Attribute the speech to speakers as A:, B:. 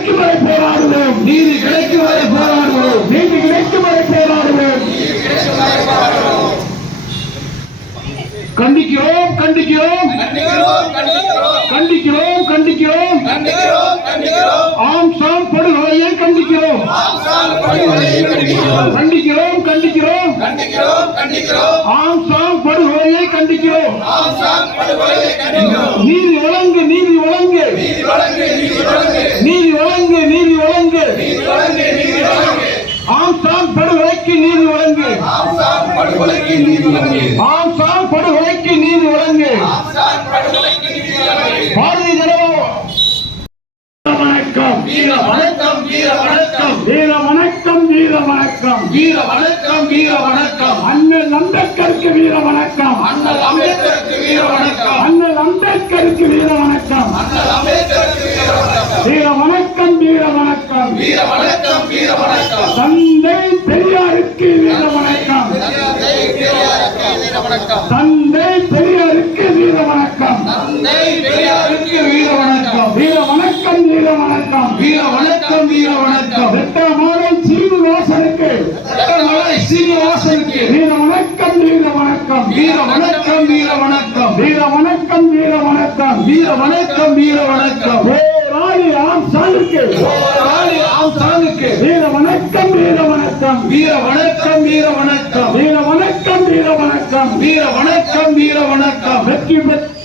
A: கிடைக்கும் வரை போராடுவோம்.
B: நீதி கிடைக்கும் வரை போராடுவோம்.
A: நீதி கிடைக்கும் வரை போராடுவோம். கண்டிக்கிறோம் கண்டிக்கிறோம். கண்டிக்கிறோம் கண்டிக்கிறோம். ஆம் சாம் படுகொலையை கண்டிக்கிறோம். கண்டிக்கிறோம். கண்டிக்கிறோம். ஆம் சாம் படுகொலையை கண்டிக்கிறோம். நீதி வழங்கு நீதி வழங்கு நீதி வழங்கு நீதி வழங்கு ஆம் சாம் படுகொலைக்கு நீதி வழங்கு ஆம் சாம் படுகொலைக்கு நீதி வழங்கு பாரதிய ஜனதா வணக்கம்
B: வீர வணக்கம் வீர வணக்கம்
A: வீர வணக்கம் வீர வணக்கம்
B: வீர வணக்கம் வீர வணக்கம்
A: அண்ணல் அம்பேத்கருக்கு வீர வணக்கம்
B: அண்ணல் அம்பேத்கருக்கு வீர வணக்கம்
A: அண்ணல் அம்பேத்கருக்கு வீர வணக்கம்
B: அண்ணல் அம்பேத்கருக்கு வீர வணக்கம்
A: வீர வணக்கம் வீர வணக்கம்
B: வீர வணக்கம் வீர வணக்கம்
A: வீர வணக்கம் தந்தை பெரியாருக்கு வீர வணக்கம்
B: தந்தை பெரியாருக்கு வீர வணக்கம்
A: வீர வணக்கம் வீர வணக்கம்
B: வீர வணக்கம் வீர வணக்கம்
A: வெட்டமாலை சீனிவாசனுக்கு.
B: சீனிவாசனுக்கு
A: வீர வணக்கம் வீர வணக்கம்
B: வீர வணக்கம் வீர வணக்கம்
A: வீர வணக்கம் வீர வணக்கம்
B: வீர வணக்கம் வீர வணக்கம்
A: போராளி ஆம் சாலுக்கு.
B: போராளி ஆம்சானுக்கு
A: வீர வணக்கம் வீர வணக்கம்
B: வீர வணக்கம் வீர வணக்கம்.
A: வீர வணக்கம் வீர வணக்கம்.
B: வீர வணக்கம் வீர வணக்கம்.
A: வெற்றி பெற்ற